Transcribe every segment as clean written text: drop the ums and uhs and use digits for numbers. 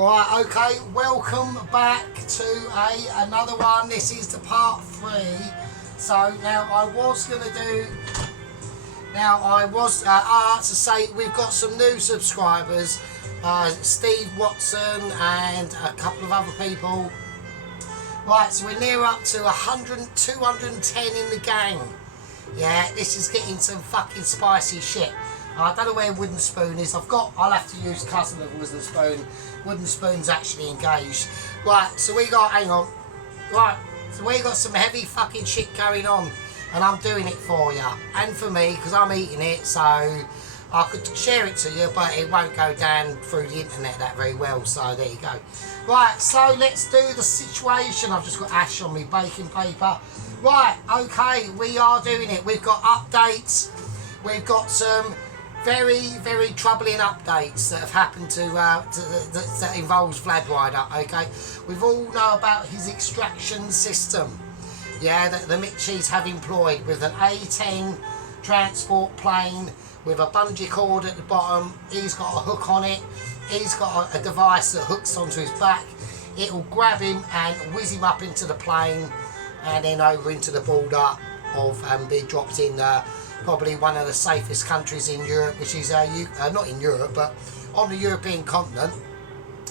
Right, okay, welcome back to another one. This is the part 3. So now I was going to do, to say we've got some new subscribers, Steve Watson and a couple of other people. Right, so we're near up to 210 in the gang. Yeah, this is getting some fucking spicy shit. I don't know where wooden spoon is. I'll have to use cousin of wooden spoon. Wooden spoon's actually engaged. Right, so we got, hang on. Right, so we got some heavy fucking shit going on. And I'm doing it for you. And for me, because I'm eating it, so I could share it to you, but it won't go down through the internet that very well, so there you go. Right, so let's do the situation. I've just got ash on me baking paper. Right, okay, we are doing it. We've got updates. We've got some very, very troubling updates that have happened that involves Vlad Ryder, okay? We've all know about his extraction system, yeah, that the Mitchies have employed with an A10 transport plane with a bungee cord at the bottom. He's got a hook on it. He's got a device that hooks onto his back. It will grab him and whiz him up into the plane and then over into the border of be dropped in probably one of the safest countries in Europe, which is not in Europe, but on the European continent,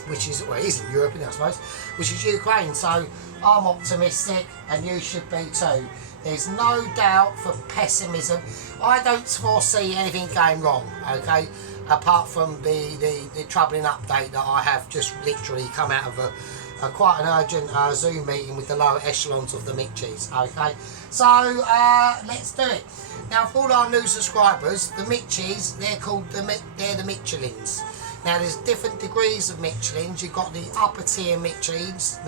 which is, well, it is in Europe, I suppose, which is Ukraine. So I'm optimistic, and you should be too. There's no doubt for pessimism. I don't foresee anything going wrong, okay, apart from the troubling update that I have just literally come out of quite an urgent Zoom meeting with the lower echelons of the Mitchies, okay. So let's do it. Now, for all our new subscribers, the Mitchies, they're the Michelins. Now, there's different degrees of Michelins. You've got the upper tier Michelins,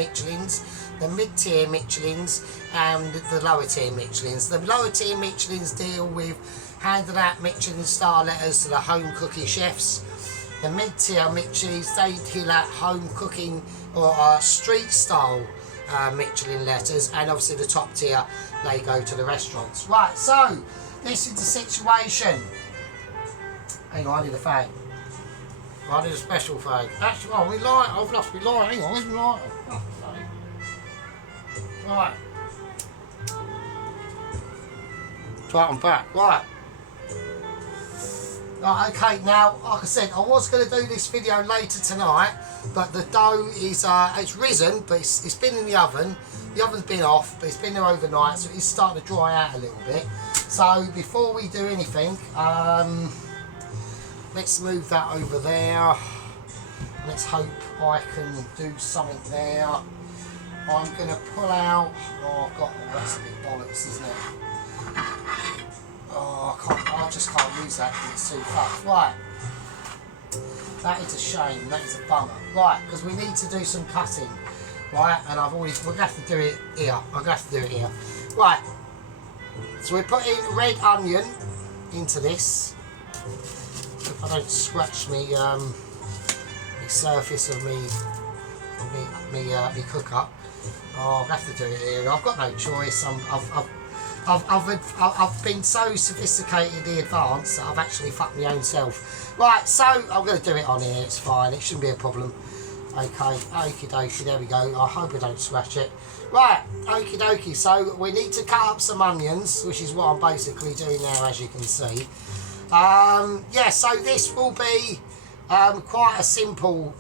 the mid-tier Michelins, and the lower tier Michelins. The lower tier Michelins deal with handing out Michelin star letters to the home cooking chefs. The mid-tier Mitchies, they deal out home cooking or street style Michelin letters, and obviously the top tier, they go to the restaurants. Right, so this is the situation. Hang on, I need a fag. I need a special fag. Actually, oh, I've lost my light. Hang on, where's my light? Oh, sorry. Right. Right, I'm back. Right. Right, okay, now, like I said, I was going to do this video later tonight, but the dough is, it's risen, but it's been in the oven. The oven's been off, but it's been there overnight, so it's starting to dry out a little bit. So, before we do anything, let's move that over there. Let's hope I can do something there. I'm going to pull out, oh, I've got, oh, that's a bit bollocks, isn't it? Oh, I just can't use that because it's too fast. Right, that is a shame, that is a bummer. Right, because we need to do some cutting, right, and we're going to have to do it here. Right, so we're putting red onion into this. If I don't scratch me surface of me cook up. Oh, I'll have to do it here. I've got no choice. I've been so sophisticatedly advanced that I've actually fucked my own self. Right, so I'm going to do it on here. It's fine. It shouldn't be a problem. Okay, okie dokie. There we go. I hope I don't scratch it. Right, okie dokie. So we need to cut up some onions, which is what I'm basically doing now, as you can see. Yeah, so this will be quite a simple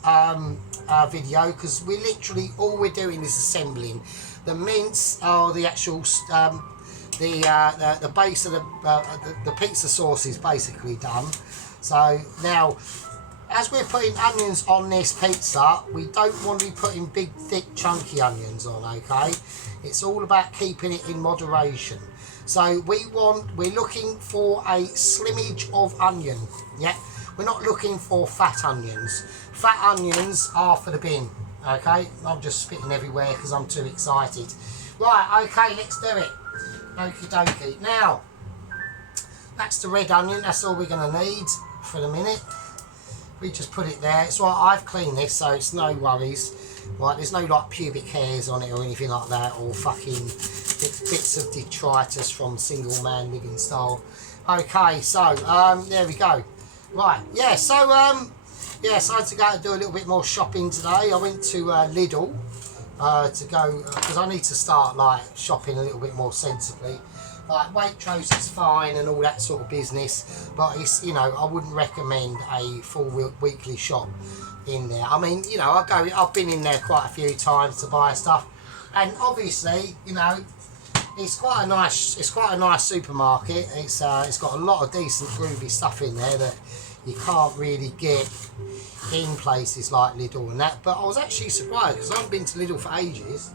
video, because all we're doing is assembling the mince, or the actual the base of the pizza sauce is basically done. So now, as we're putting onions on this pizza, we don't want to be putting big, thick, chunky onions on, okay? It's all about keeping it in moderation. So we're looking for a slimmage of onion, yeah? We're not looking for fat onions. Fat onions are for the bin, okay? I'm just spitting everywhere because I'm too excited. Right, okay, let's do it. Okie dokie. Now, that's the red onion. That's all we're going to need for the minute. We just put it there. It's right, I've cleaned this, so it's no worries. Right, there's no like pubic hairs on it or anything like that, or fucking bits of detritus from single man living style. Okay, so there we go. Right, yeah, so yes, I had to go and do a little bit more shopping today. I went to Lidl to go because I need to start like shopping a little bit more sensibly. Like Waitrose is fine and all that sort of business, but it's, you know, I wouldn't recommend a full weekly shop in there. I mean, you know, I've been in there quite a few times to buy stuff, and obviously, you know, it's quite a nice supermarket. It's got a lot of decent groovy stuff in there that you can't really get in places like Lidl and that. But I was actually surprised because I haven't been to Lidl for ages,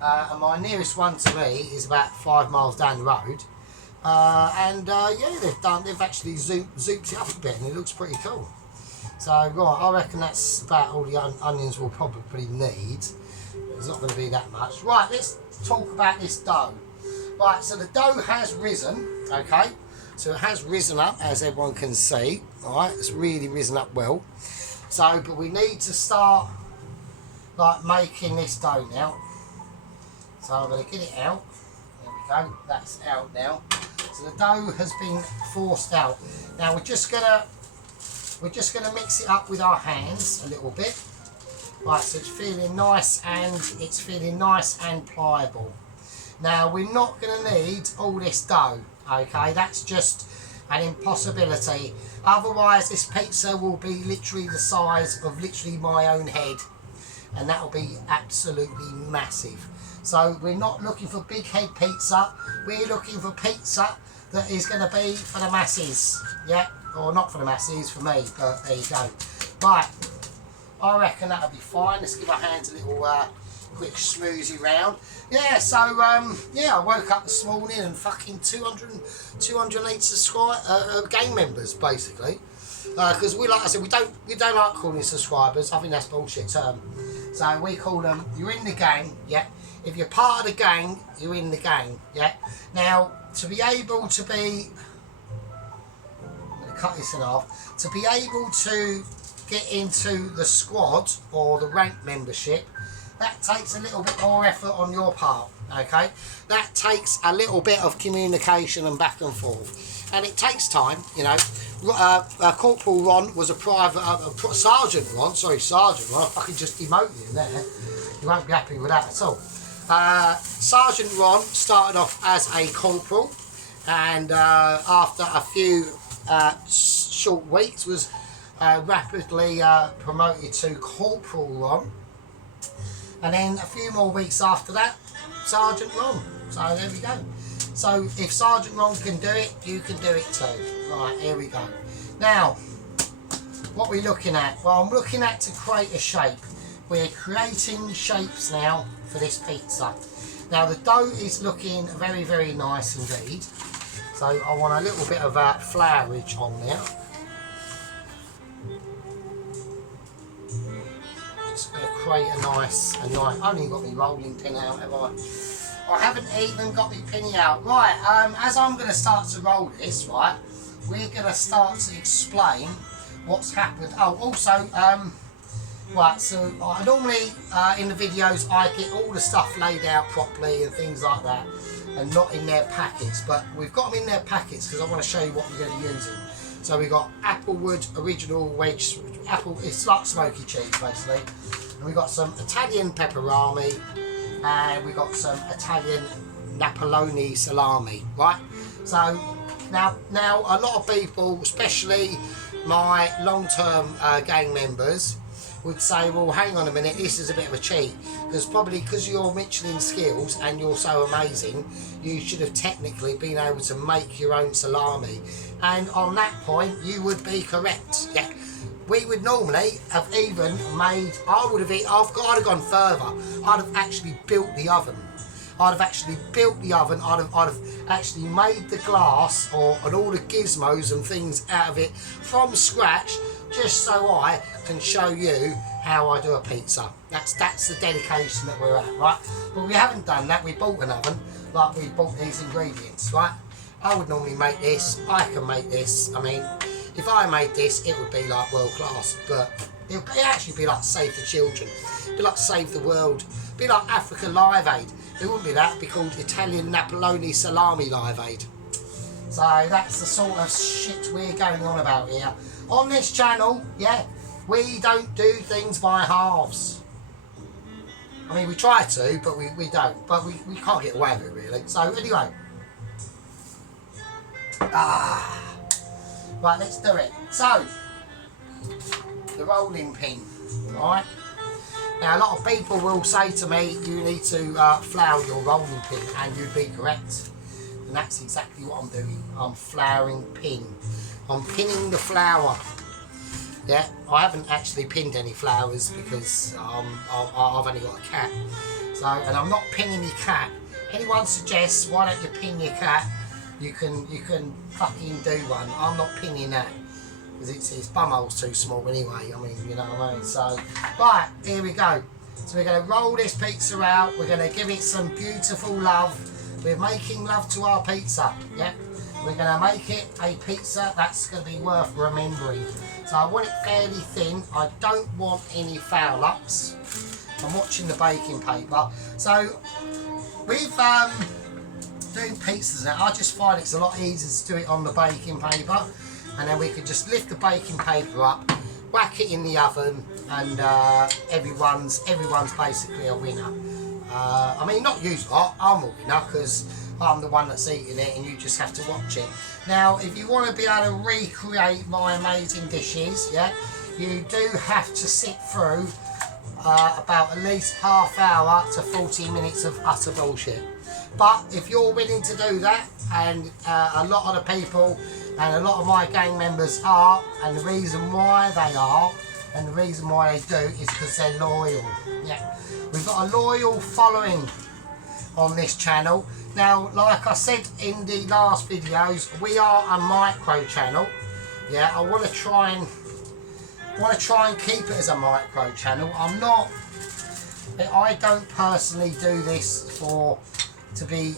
and my nearest one to me is about 5 miles down the road. Yeah, they've actually zooped it up a bit, and it looks pretty cool. So right, I reckon that's about all the onions we'll probably need. There's not going to be that much. Right, let's talk about this dough. Right, so the dough has risen, okay? So it has risen up, as everyone can see. Alright, it's really risen up well. So, but we need to start like making this dough now. So I'm going to get it out. There we go, that's out now. So the dough has been forced out. Now we're just gonna mix it up with our hands a little bit. Right, so it's feeling nice and pliable. Now we're not going to need all this dough, okay? That's just an impossibility. Otherwise this pizza will be literally the size of literally my own head, and that will be absolutely massive. So we're not looking for big head pizza, we're looking for pizza that is going to be for the masses, yeah? Or not for the masses, for me, but there you go. Right, I reckon that'll be fine. Let's give our hands a little quick smoothie round. Yeah, so yeah, I woke up this morning and fucking 208 gang members basically, because we, like I said, we don't like calling subscribers. I think that's bullshit term. So we call them, you're in the gang, yeah. If you're part of the gang, you're in the gang, yeah. Now to be able to be, I'm going to cut this in half. To be able to get into the squad or the rank membership, that takes a little bit more effort on your part, okay? That takes a little bit of communication and back and forth, and it takes time, you know. Corporal Ron was a private, Sergeant Ron, I fucking just emoted in there. You won't be happy with that at all. Sergeant Ron started off as a corporal, and after a few short weeks was rapidly promoted to Corporal Ron. And then a few more weeks after that, Sergeant Ron. So there we go. So if Sergeant Ron can do it, you can do it too. Right, here we go. Now, what are we looking at? Well, I'm looking at to create a shape. We're creating shapes now for this pizza. Now the dough is looking very, very nice indeed. So I want a little bit of flourage on there. Just going to create a nice, I only got my rolling pin out, have I? I haven't even got my pin out. Right, as I'm going to start to roll this, right, we're going to start to explain what's happened. Oh, also, right, so I normally, in the videos, I get all the stuff laid out properly and things like that, and not in their packets, but we've got them in their packets because I want to show you what we're going to be using. So we've got Applewood original wedge, it's like smoky cheese basically, and we've got some Italian pepperoni, and we've got some Italian Napoleone salami, right? So now a lot of people, especially my long-term gang members, would say, well, hang on a minute, this is a bit of a cheat, because you're Michelin skills and you're so amazing, you should have technically been able to make your own salami. And on that point, you would be correct. Yeah, we would normally have even made, I'd have gone further. I'd have actually built the oven. I'd have actually actually made the glass and all the gizmos and things out of it from scratch, just so I can show you how I do a pizza. That's the dedication that we're at, right? But we haven't done that. We bought an oven, like we bought these ingredients, right? I would normally make this. I can make this. I mean, if I made this, it would be like world class, but it would actually be like Save the Children. It'd be like Save the World. It'd be like Africa Live Aid. It wouldn't be that. It'd be called Italian Napoleone Salami Live Aid. So that's the sort of shit we're going on about here. On this channel, yeah, We don't do things by halves. I mean, we try to, but we don't. But we can't get away with it, really. So, anyway. Right, let's do it. So, the rolling pin, right? Now, a lot of people will say to me, you need to flour your rolling pin, and you'd be correct. And that's exactly what I'm doing. I'm flouring pin. I'm pinning the flour. Yeah, I haven't actually pinned any flowers because I've only got a cat. So, and I'm not pinning your cat. Anyone suggests, why don't you pin your cat? You can fucking do one. I'm not pinning that because its bumhole's too small anyway. I mean, you know what I mean. So, right, here we go. So we're going to roll this pizza out. We're going to give it some beautiful love. We're making love to our pizza. Yeah. We're going to make it a pizza that's going to be worth remembering. So I want it fairly thin. I don't want any foul ups. I'm watching the baking paper. So with doing pizzas now, I just find it's a lot easier to do it on the baking paper, and then we can just lift the baking paper up, whack it in the oven, and everyone's basically a winner. I mean, not you lot, I'm a winner because I'm the one that's eating it and you just have to watch it. Now, if you want to be able to recreate my amazing dishes, yeah, you do have to sit through about at least half hour to 40 minutes of utter bullshit. But if you're willing to do that, and a lot of the people and a lot of my gang members are, and the reason why they are, and the reason why they do is because they're loyal. Yeah, we've got a loyal following on this channel. Now, like I said in the last videos, we are a micro channel. Yeah, I want to try and keep it as a micro channel. I don't personally do this to be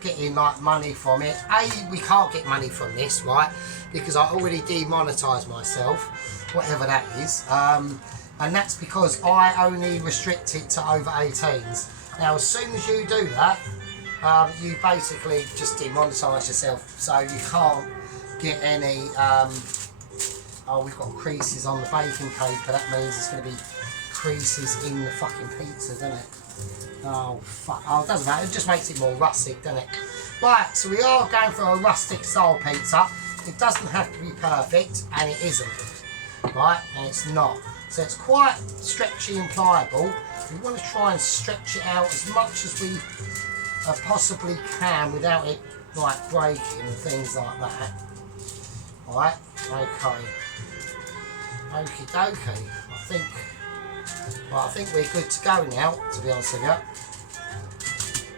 getting like money from it. We can't get money from this, right? Because I already demonetised myself, whatever that is, and that's because I only restrict it to over 18s. Now, as soon as you do that, you basically just demonetise yourself, so you can't get any. Oh, we've got creases on the baking paper. That means it's going to be creases in the fucking pizza, doesn't it? Oh, fuck. Oh, it doesn't matter. It just makes it more rustic, doesn't it? Right, so we are going for a rustic style pizza. It doesn't have to be perfect, and it isn't. Right, and it's not. So it's quite stretchy and pliable. We want to try and stretch it out as much as we possibly can without it like breaking and things like that. Alright, okay. Okie dokie. I think we're good to go now, to be honest with you.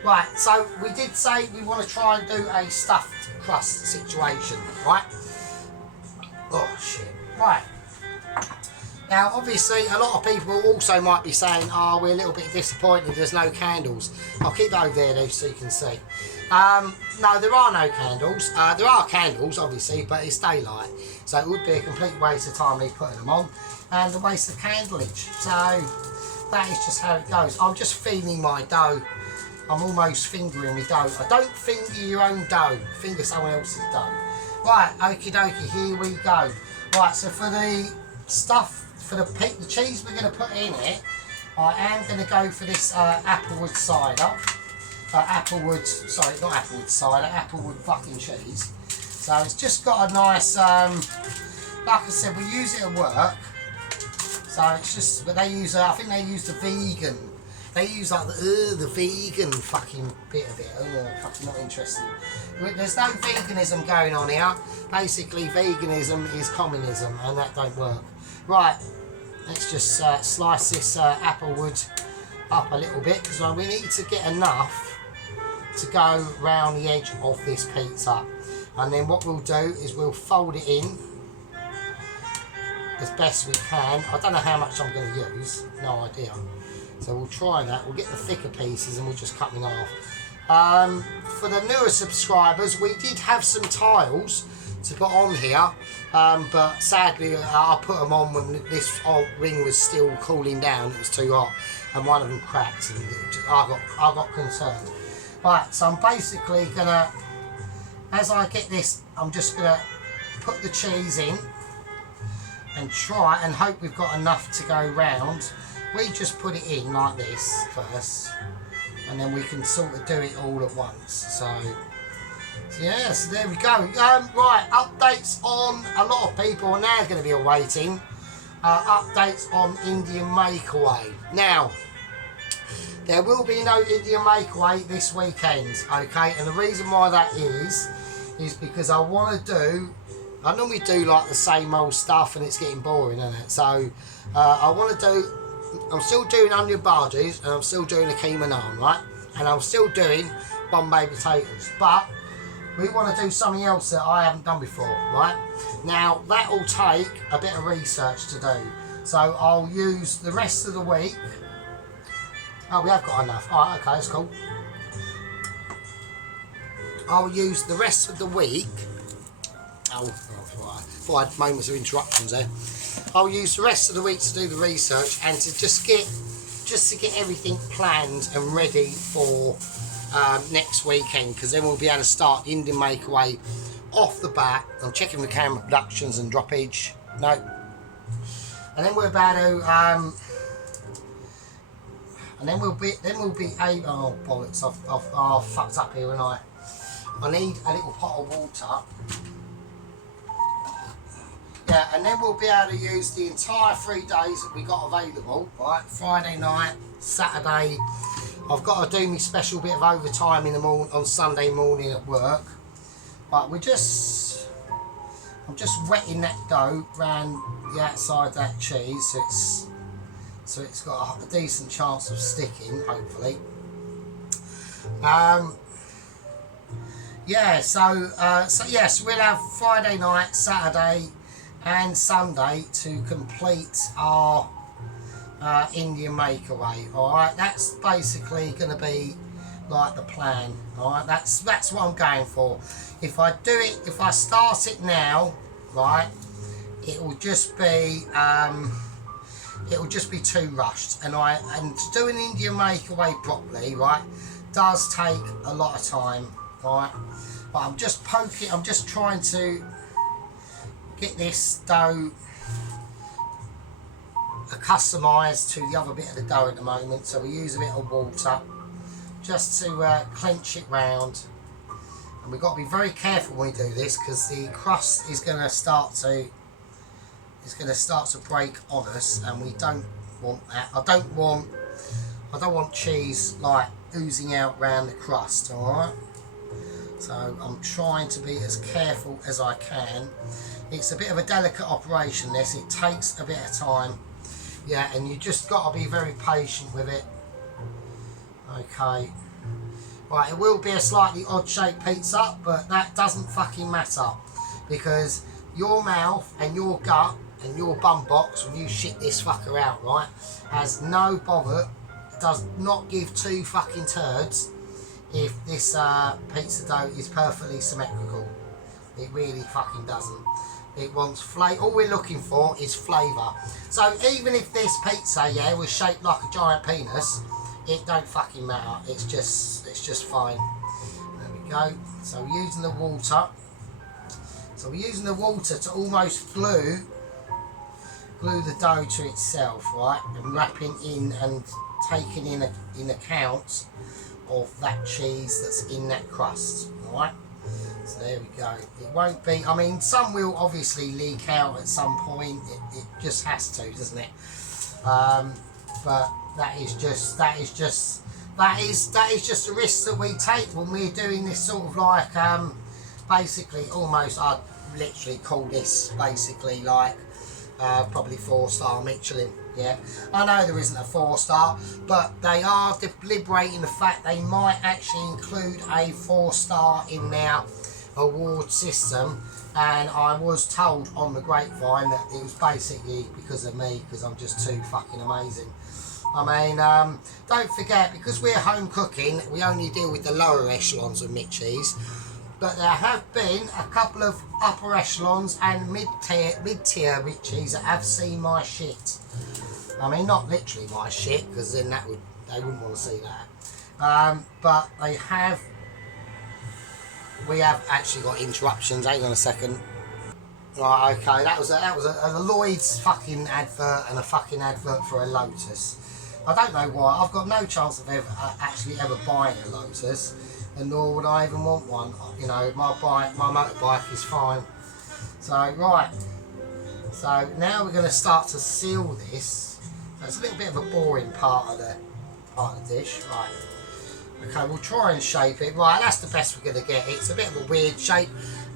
Right, so we did say we want to try and do a stuffed crust situation, right? Oh shit. Right. Now, obviously, a lot of people also might be saying, oh, we're a little bit disappointed there's no candles. I'll keep it over there, though, so you can see. No, there are no candles. There are candles, obviously, but it's daylight. So it would be a complete waste of time me putting them on, and a waste of candleage. So that is just how it goes. I'm just feeling my dough. I'm almost fingering my dough. Don't finger your own dough. Finger someone else's dough. Right, okie dokie, here we go. Right, so for the stuff, for the cheese we're going to put in it, I am going to go for this applewood cider. Applewood fucking cheese. So it's just got a nice, like I said, we use it at work. So it's just, but they use, I think they use the vegan. They use like the vegan fucking bit of it. Oh, fucking not interested. There's no veganism going on here. Basically, veganism is communism, and that don't work. Right, let's just slice this applewood up a little bit, because we need to get enough to go round the edge of this pizza. And then what we'll do is we'll fold it in as best we can. I don't know how much I'm going to use, no idea. So we'll try that. We'll get the thicker pieces and we'll just cut them in half. For the newer subscribers, we did have some tiles to put on here, but sadly I put them on when this ring was still cooling down. It was too hot, and one of them cracked, and I got concerned. Right, so I'm basically gonna, as I get this, I'm just gonna put the cheese in, and try and hope we've got enough to go round. We just put it in like this first, and then we can sort of do it all at once. So yeah, so there we go. Right, updates on, a lot of people are now going to be awaiting updates on Indian Makeaway. Now, there will be no Indian Makeaway this weekend, okay? And the reason why that is because I want to do, I normally do like the same old stuff and it's getting boring, isn't it? So I want to do, I'm still doing onion bhajis and I'm still doing a keema naan, right? And I'm still doing Bombay potatoes, but we want to do something else that I haven't done before, right? Now, that will take a bit of research to do. So I'll use the rest of the week. Oh, we have got enough. All right, okay, that's cool. I'll use the rest of the week. Oh, thought I had moments of interruptions there. I'll use the rest of the week to do the research and to just to get everything planned and ready for next weekend, because then we'll be able to start Indian Makeaway off the bat. I'm checking the camera productions and droppage. No. And then we're about to and then we'll be able, oh bollocks, I've fucked up here, and I need a little pot of water. Yeah, and then we'll be able to use the entire 3 days that we got available, right? Friday night, Saturday. I've got to do my special bit of overtime in the morning on Sunday morning at work. But I'm just wetting that dough around the outside of that cheese, so it's got a decent chance of sticking, hopefully. Yeah, so yes, we'll have Friday night, Saturday and Sunday to complete our Indian Makeaway. Alright, that's basically going to be like the plan. Alright, that's what I'm going for. If I start it now, right, it will just be too rushed, and to do an Indian Makeaway properly, right, does take a lot of time, right? But I'm just trying to get this dough customised to the other bit of the dough at the moment, so we use a bit of water just to clench it round. And we've got to be very careful when we do this, because the crust is going to start to break on us, and we don't want that. I don't want cheese like oozing out round the crust. All right. So I'm trying to be as careful as I can. It's a bit of a delicate operation, this. It takes a bit of time. Yeah, and you just got to be very patient with it. Okay. Right, it will be a slightly odd-shaped pizza, but that doesn't fucking matter, because your mouth and your gut and your bum box, when you shit this fucker out, right, has no bother, does not give two fucking turds if this pizza dough is perfectly symmetrical. It really fucking doesn't. It wants flavour. All we're looking for is flavour. So even if this pizza, yeah, was shaped like a giant penis, it don't fucking matter. It's just fine. There we go. So we're using the water. So we're using the water to almost glue the dough to itself, right? And wrapping in and taking in account of that cheese that's in that crust, all right? So there we go. It won't be, I mean, some will obviously leak out at some point. It just has to, doesn't it? But that is just the risk that we take when we're doing this sort of like basically almost, I'd literally call this basically like probably 4-star Michelin. Yeah, I know there isn't a 4-star, but they are deliberating the fact they might actually include a 4-star in their award system, and I was told on the grapevine that it was basically because of me, because I'm just too fucking amazing. I mean, don't forget, because we're home cooking, we only deal with the lower echelons of Mitchies, but there have been a couple of upper echelons and mid-tier Mitchies that have seen my shit. I mean, not literally my shit, because then they wouldn't want to see that. But we have actually got interruptions. Hang on a second. Right, okay, that was a Lloyd's fucking advert and a fucking advert for a Lotus. I don't know why. I've got no chance of actually ever buying a Lotus, and nor would I even want one. You know, my motorbike is fine. So right, so now we're going to start to seal this. That's a little bit of a boring part of the dish, right? Okay, we'll try and shape it. Right, that's the best we're going to get. It's a bit of a weird shape.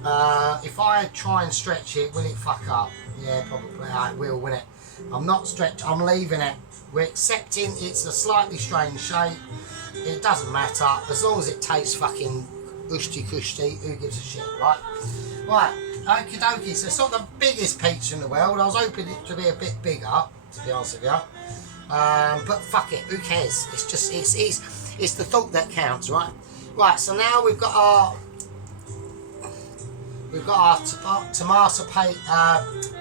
If I try and stretch it, will it fuck up? Yeah, probably. It will, won't it? I'm not stretching. I'm leaving it. We're accepting it's a slightly strange shape. It doesn't matter as long as it tastes fucking ushty kushty. Who gives a shit, right? Right, okie dokie. So it's not the biggest pizza in the world. I was hoping it to be a bit bigger, to be honest with you. But fuck it. Who cares? It's just it's the thought that counts, right? Right. So now we've got our tomato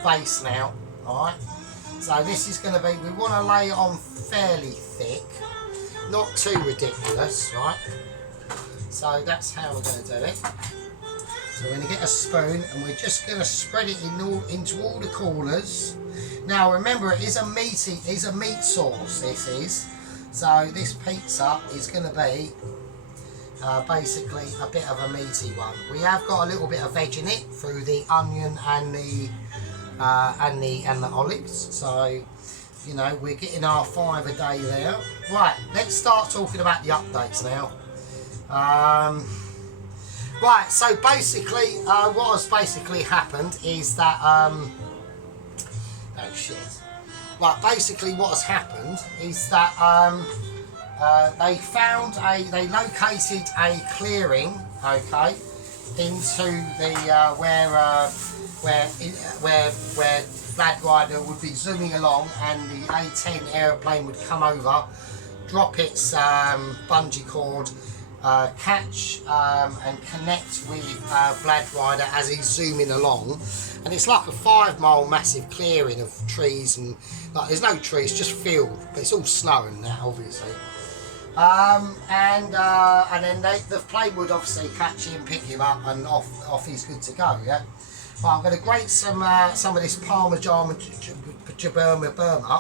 base now. All right. So this is going to be, we want to lay it on fairly thick, not too ridiculous, right? So that's how we're going to do it. So we're going to get a spoon and we're just going to spread it into all the corners. Now remember, it is a meat sauce, this is. So this pizza is going to be basically a bit of a meaty one. We have got a little bit of veg in it through the onion and the olives, so you know we're getting our 5 a day there. Right, let's start talking about the updates now. Right, so basically what has basically happened is that oh shit. Right, basically what has happened is that they located a clearing, okay, into the where Vlad Rider would be zooming along, and the A10 aeroplane would come over, drop its bungee cord, catch and connect with Vlad Rider as he's zooming along. And it's like a 5-mile massive clearing of trees, and like there's no trees, just field, but it's all snow and that, obviously. And then the plane would obviously catch him, pick him up, and off he's good to go. Yeah. Well, I'm going to grate some of this Parmesan Burma,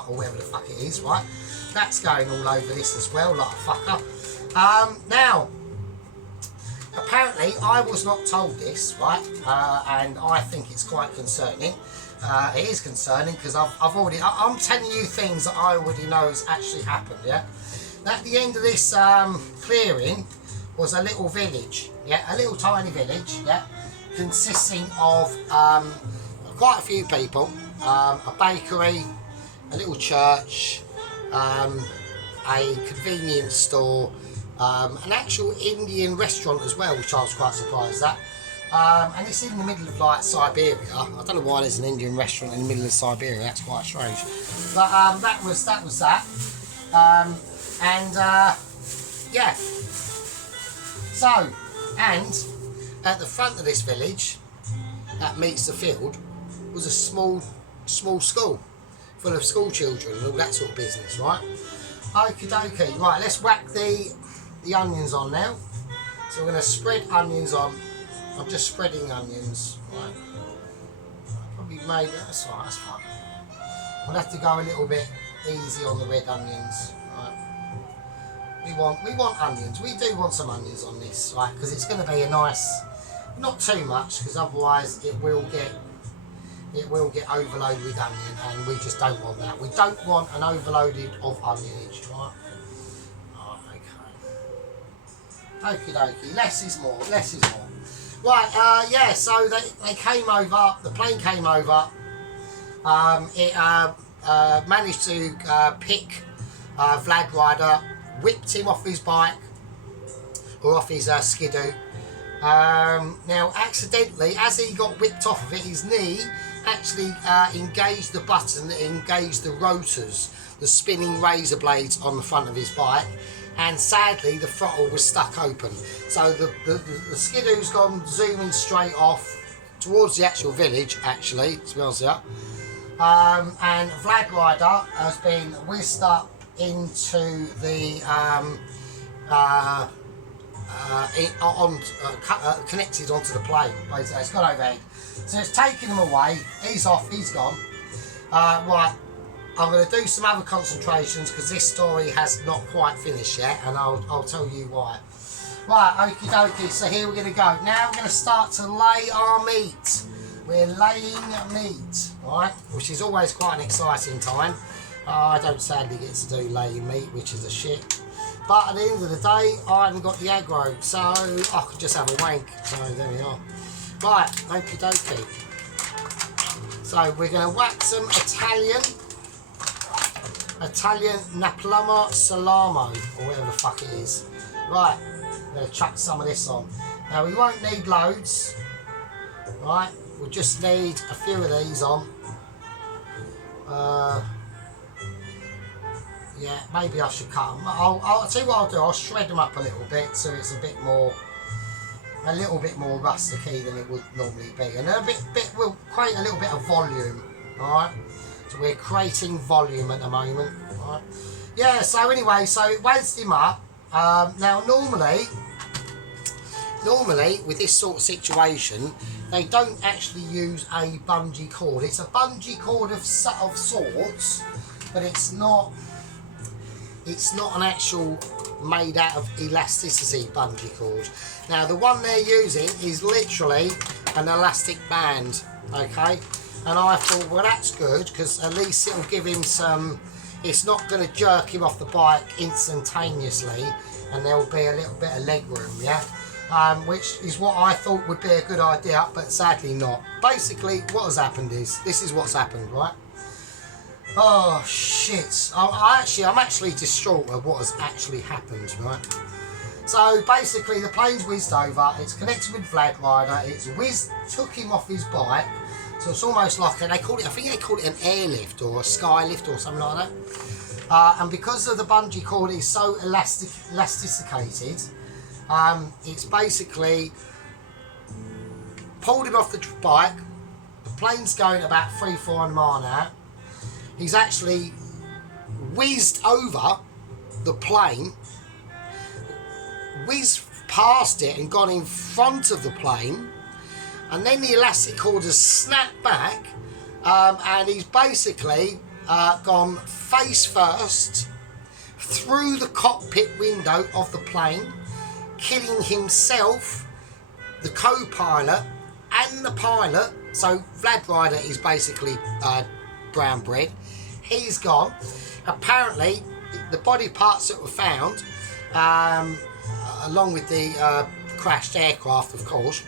or whatever the fuck it is, right? That's going all over this as well, like a fucker. Now, apparently, I was not told this, right? And I think it's quite concerning. It is concerning because I'm telling you things that I already know has actually happened, yeah? At the end of this clearing was a little village, yeah? A little tiny village, yeah? Consisting of quite a few people, a bakery, a little church, a convenience store, an actual Indian restaurant as well, which I was quite surprised at. And it's in the middle of like Siberia. I don't know why there's an Indian restaurant in the middle of Siberia. That's quite strange. But that was that. Yeah. So, and at the front of this village, that meets the field, was a small school full of school children and all that sort of business, right? Okie dokie. Right, let's whack the onions on now. So we're going to spread onions on. I'm just spreading onions, right? Probably made it. That's fine. That's fine. I'll have to go a little bit easy on the red onions, right? We want onions. We do want some onions on this, right? Because it's going to be a nice, not too much, because otherwise it will get overloaded with onion, and we just don't want that. We don't want an overloaded of onionage, right? Okay. Okie dokie. Less is more. Less is more. Right. Yeah. So they came over. The plane came over. It managed to pick Vlad Rider, whipped him off his bike or off his skidoo. Now, accidentally, as he got whipped off of it, his knee actually engaged the button that engaged the rotors, the spinning razor blades on the front of his bike, and sadly the throttle was stuck open. So the skidoo's gone zooming straight off towards the actual village, actually, to be honest with you. And Vlad Rider has been whizzed up into the connected onto the plane. Basically, it's gone overhead. So it's taking him away. He's off, he's gone. Right, I'm going to do some other concentrations because this story has not quite finished yet, and I'll tell you why. Right, okie dokie, so here we're going to go. Now we're going to start to lay our meat. We're laying meat, right, which is always quite an exciting time. I don't sadly get to do laying meat, which is a shit. But at the end of the day, I haven't got the aggro, so I could just have a wank. So there we are. Right, okie dokie. So we're going to whack some Italian Napolitano Salamo, or whatever the fuck it is. Right, I'm going to chuck some of this on. Now we won't need loads, right? We'll just need a few of these on. Yeah, maybe I should cut them. I'll tell you what I'll do. I'll shred them up a little bit so it's a little bit more rusticy than it would normally be, and we'll create a little bit of volume. All right. So we're creating volume at the moment. All right. Yeah. So anyway, so it weighs him up. Now normally with this sort of situation, they don't actually use a bungee cord. It's a bungee cord of sorts, but it's not an actual made out of elasticity bungee cord. Now the one they're using is literally an elastic band, okay? And I thought, well, that's good because at least it'll give him some. It's not going to jerk him off the bike instantaneously, and there will be a little bit of leg room, yeah. Which is what I thought would be a good idea, but sadly not. Basically, what has happened is this is what's happened, right? Oh shit! I'm actually distraught at what has actually happened, right? So basically, the plane's whizzed over. It's connected with Vlad Rider. It's took him off his bike. So it's almost like I think they call it an airlift or a sky lift or something like that. And because of the bungee cord is so elasticated, it's basically pulled him off the bike. The plane's going about 300-400 miles an hour. He's actually whizzed over the plane, whizzed past it and gone in front of the plane, and then the elastic cord has snapped back, and he's basically gone face first through the cockpit window of the plane, killing himself, the co-pilot and the pilot. So Vlad Rider is basically brown bread. He's gone. Apparently the body parts that were found, along with the crashed aircraft of course,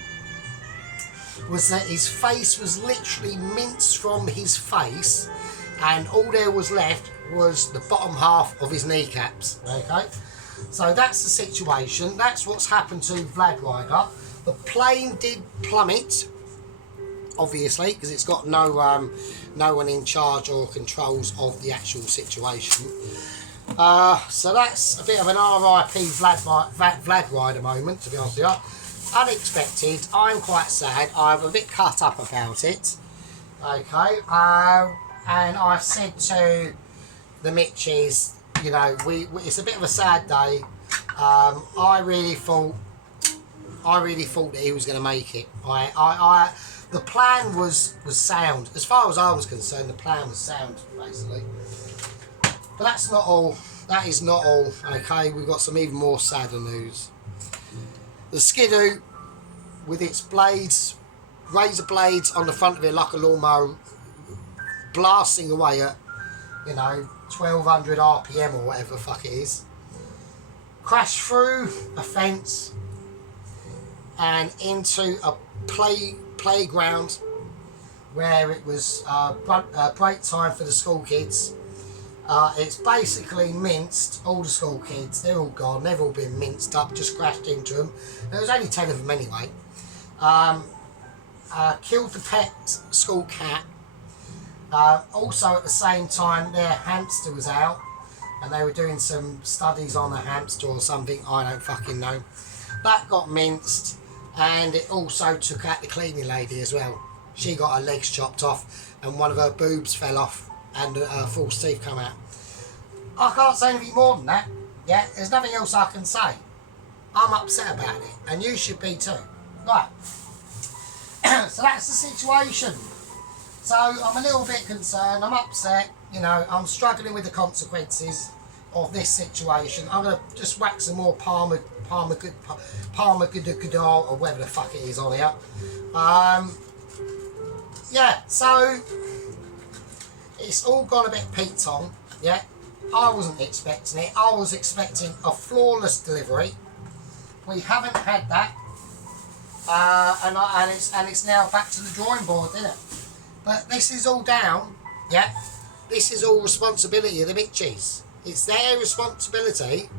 was that his face was literally minced from his face, and all there was left was the bottom half of his kneecaps. Okay, so that's the situation. That's what's happened to Vlad Rider. The plane did plummet, obviously, because it's got no one in charge or controls of the actual situation. So that's a bit of an RIP Vlad Rider moment, to be honest with you. Unexpected. I'm quite sad. I'm a bit cut up about it. Okay, and I've said to the Mitchies, you know, it's a bit of a sad day. I really thought that he was going to make it. The plan was sound. As far as I was concerned, the plan was sound, basically. But that's not all. That is not all. Okay, we've got some even more sadder news. The Skidoo, with its blades, razor blades on the front of it like a lawnmower, blasting away at, 1200 RPM or whatever the fuck it is, crashed through a fence and into a playground where it was break time for the school kids. It's basically minced all the school kids. They're all gone. They've all been minced up. Just crashed into them. There was only 10 of them anyway. Killed the pet school cat. Also at the same time, their hamster was out, and they were doing some studies on a hamster or something. I don't fucking know. That got minced, and it also took out the cleaning lady as well. She got her legs chopped off, and one of her boobs fell off, and her false teeth come out. I can't say anything more than that. Yeah, there's nothing else I can say. I'm upset about it, and you should be too. Right. So that's the situation. So I'm a little bit concerned, I'm upset, you know, I'm struggling with the consequences of this situation. I'm going to just whack some more Parma or whatever the fuck it is on here. Yeah, so it's all gone a bit peaked on, yeah. I wasn't expecting it. I was expecting a flawless delivery. We haven't had that. And it's now back to the drawing board, isn't it? But this is all down, yeah. This is all responsibility of the bitches. It's their responsibility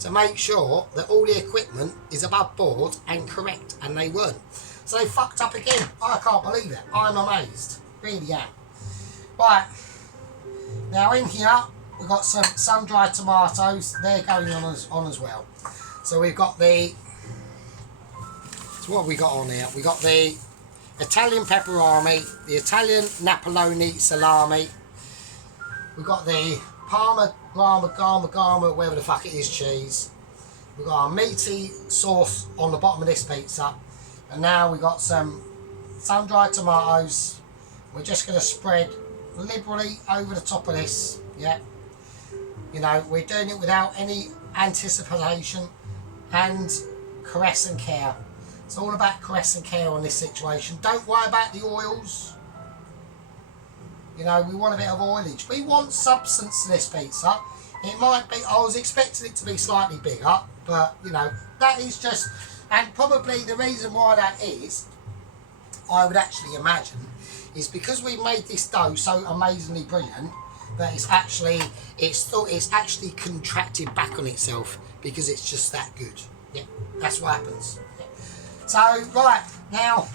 to make sure that all the equipment is above board and correct, and they weren't. So they fucked up again. I can't believe it. I'm amazed, really am. Right, now in here we've got some sun-dried tomatoes. They're going on as well. So we've got the. So what have we got on here? We got the Italian pepperoni, the Italian Napoleone salami. We've got the Parma, whatever the fuck it is, cheese. We've got our meaty sauce on the bottom of this pizza. And now we've got some sun-dried tomatoes. We're just going to spread liberally over the top of this, yeah. You know, we're doing it without any anticipation and caress and care. It's all about caress and care on this situation. Don't worry about the oils. You know, we want a bit of oilage. We want substance to this pizza. It might be, I was expecting it to be slightly bigger, but, you know, that is just, and probably the reason why that is, I would actually imagine, is because we made this dough so amazingly brilliant that it's actually contracted back on itself because it's just that good. Yeah, that's what happens. Yeah. So, right, now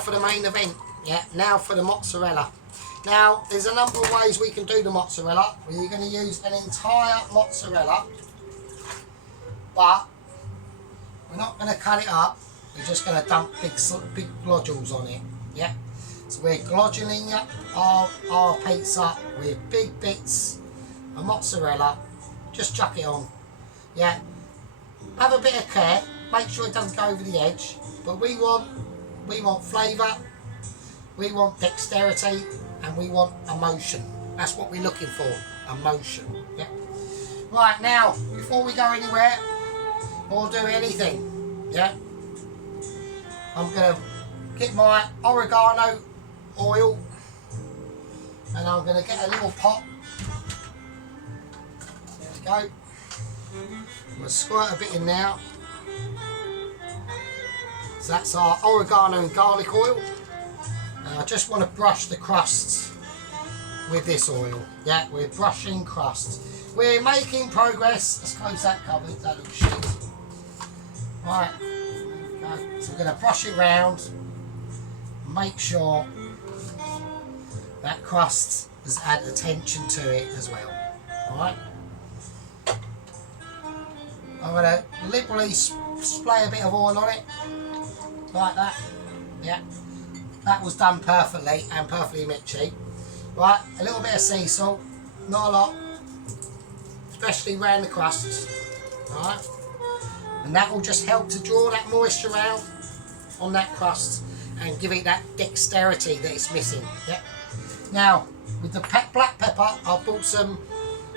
for the main event. Yeah, now for the mozzarella. Now, there's a number of ways we can do the mozzarella. We're going to use an entire mozzarella, but we're not going to cut it up. We're just going to dump big glodules on it. Yeah, so we're glodulating up our pizza with big bits of mozzarella. Just chuck it on. Yeah, have a bit of care. Make sure it doesn't go over the edge. But we want flavour. We want dexterity, and we want emotion. That's what we're looking for, emotion. Yeah. Right, now, before we go anywhere or do anything, yeah, I'm going to get my oregano oil, and I'm going to get a little pot. There we go. I'm going to squirt a bit in now. So that's our oregano and garlic oil. I just want to brush the crusts with this oil. Yeah, we're brushing crusts. We're making progress. Let's close that cupboard. That looks shit. Right, there we go. So we're going to brush it round. Make sure that crust has had attention to it as well. Alright. I'm going to liberally splay a bit of oil on it. Like that. Yeah. That was done perfectly and perfectly mitchy. Right, a little bit of sea salt, not a lot, especially around the crusts. Right, and that will just help to draw that moisture out on that crust and give it that dexterity that it's missing. Yep. Now, with the black pepper, I've bought some.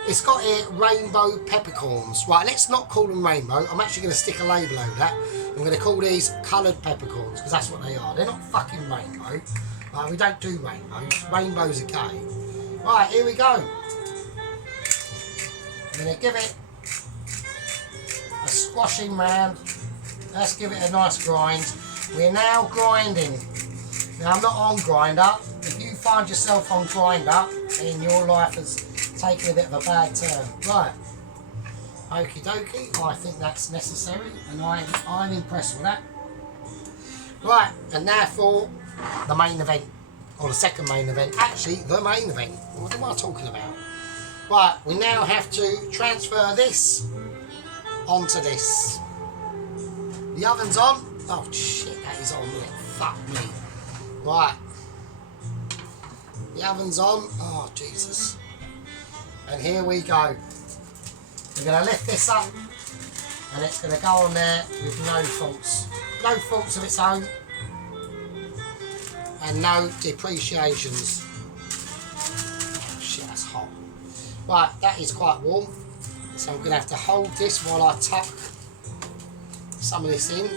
It's got here rainbow peppercorns. Right, let's not call them rainbow. I'm actually going to stick a label over that. I'm going to call these coloured peppercorns because that's what they are. They're not fucking rainbow. We don't do rainbows. Rainbows are gay. Right, here we go. I'm going to give it a squashing round. Let's give it a nice grind. We're now grinding. Now, I'm not on grinder. If you find yourself on grinder, then your life has taken a bit of a bad turn. Right. Okie dokie, I think that's necessary, and I'm impressed with that. Right, and now for the main event, or the second main event. Actually, the main event. What am I talking about? Right, we now have to transfer this onto this. The oven's on. Oh shit, that is on, isn't it? Fuck me. Right. The oven's on. Oh Jesus. And here we go. We're going to lift this up, and it's going to go on there with no faults. No faults of its own. and no depreciations. Oh shit, that's hot. Right, that is quite warm. So I'm going to have to hold this while I tuck some of this in.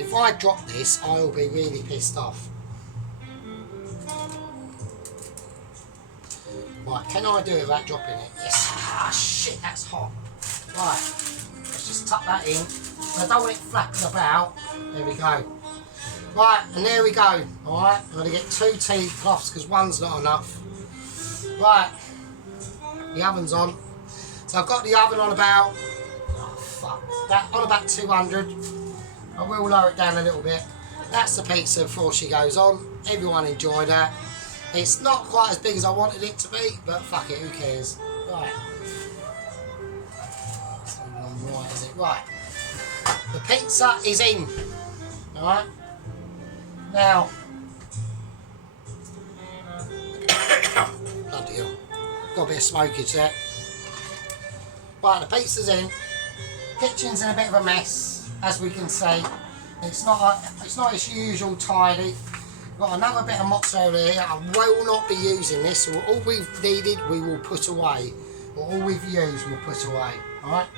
If I drop this, I'll be really pissed off. Right, can I do it without dropping it? Yes. Ah, shit, that's hot. Right, let's just tuck that in. I don't want it flapping about. There we go. Right, and there we go. Alright, I'm going to get 2 tea cloths because one's not enough. Right, the oven's on. So I've got the oven on about, oh fuck, that on about 200. I will lower it down a little bit. That's the pizza before she goes on. Everyone enjoyed that. It's not quite as big as I wanted it to be, but fuck it, who cares? Right. It's not right, is it? Right. The pizza is in. Alright. Now. Bloody hell. Got a bit of smokage there. Right, the pizza's in. Kitchen's in a bit of a mess, as we can see. It's not its usual tidy. Got another bit of mozzarella here. I will not be using this. So all we've needed, we will put away. Or all we've used, we'll put away. Alright?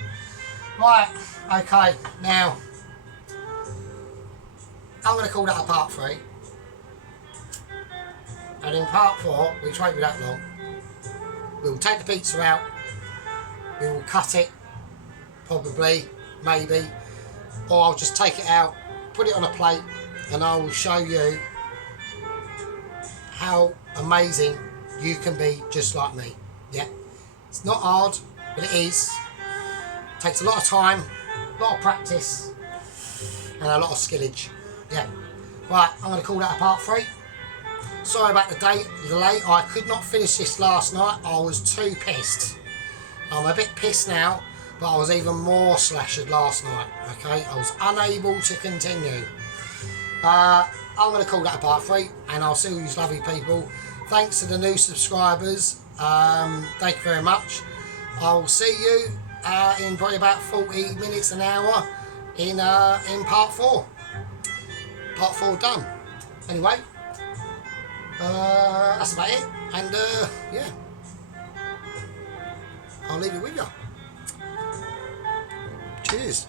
Right, okay, now I'm going to call that a part 3. And in part 4, which won't be that long, we will take the pizza out. We will cut it, probably, maybe, or I'll just take it out, put it on a plate, and I will show you how amazing you can be just like me. Yeah, it's not hard, but it is. It takes a lot of time, a lot of practice, and a lot of skillage. Yeah, right, I'm going to call that a part 3. Sorry about the delay. I could not finish this last night. I was too pissed. I'm a bit pissed now, but I was even more slashed last night, okay? I was unable to continue. I'm going to call that a part 3, and I'll see you lovely people. Thanks to the new subscribers. Thank you very much. I'll see you in probably about 40 minutes, an hour in part 4. Part 4 done. Anyway, that's about it, and yeah. I'll leave it with you. Cheers.